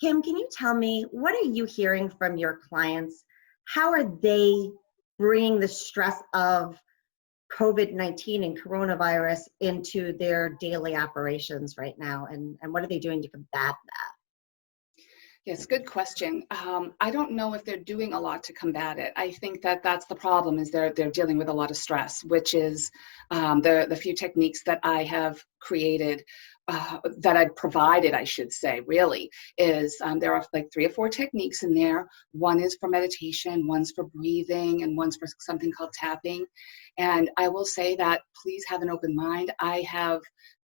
Kim, can you tell me, what are you hearing from your clients? How are they bringing the stress of COVID-19 and coronavirus into their daily operations right now? And what are they doing to combat that? Yes, good question. I don't know if they're doing a lot to combat it. I think that that's the problem is they're dealing with a lot of stress, which is the few techniques that I have created, that I've provided, I should say, really, is there are like 3 or 4 techniques in there. One is for meditation, one's for breathing, and one's for something called tapping. And I will say that please have an open mind. I have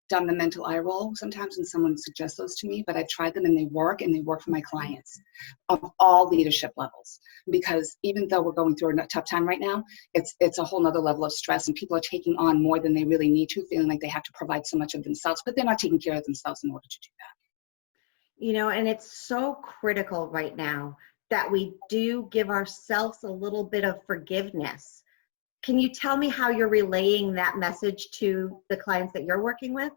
done the mental eye roll sometimes when someone suggests those to me, but I've tried them and they work for my clients of all leadership levels. Because even though we're going through a tough time right now, it's a whole nother level of stress and people are taking on more than they really need to, feeling like they have to provide so much of themselves, but they're not taking care of themselves in order to do And it's so critical right now that we do give ourselves a little bit of forgiveness. Can you tell me how you're relaying that message to the clients that you're working with?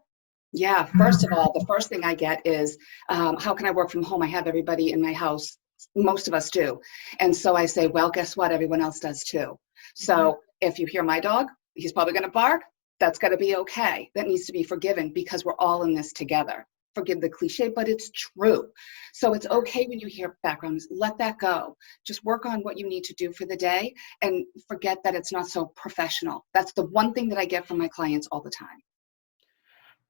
Yeah, first of all, the first thing I get is, how can I work from home? I have everybody in my house. Most of us do. And so I say, well, guess what? Everyone else does too. Mhm. So if you hear my dog, he's probably going to bark. That's going to be okay. That needs to be forgiven because we're all in this together. Forgive the cliche, but it's true. So it's okay when you hear backgrounds. Let that go. Just work on what you need to do for the day and forget that it's not so professional. That's the one thing that I get from my clients all the time.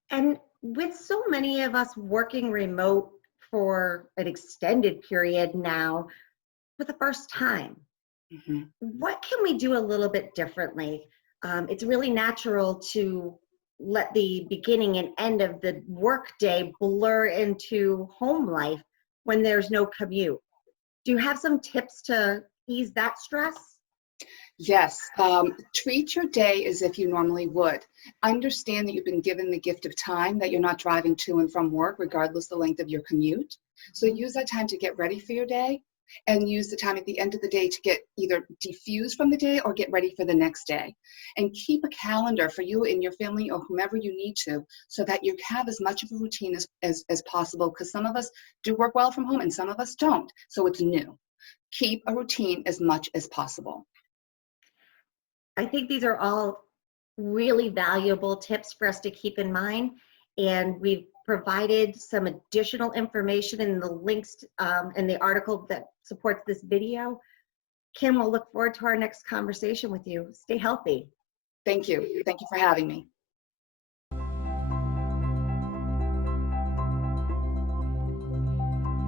And with so many of us working remote for an extended period now for the first time, Mhm. what can we do a little bit differently? It's really natural to let the beginning and end of the workday blur into home life when there's no commute. Do you have some tips to ease that stress? Yes, treat your day as if you normally would. Understand that you've been given the gift of time, that you're not driving to and from work, regardless the length of your commute. So Mhm. use that time to get ready for your day and use the time at the end of the day to get either defused from the day or get ready for the next day. And keep a calendar for you and your family or whomever you need to so that you have as much of a routine as possible because some of us do work well from home and some of us don't. So it's new. Keep a routine as much as possible. I think these are all really valuable tips for us to keep in mind. And we've provided some additional information in the links in the article that supports this video. Kim, we'll look forward to our next conversation with you. Stay healthy. Thank you. Thank you for having me.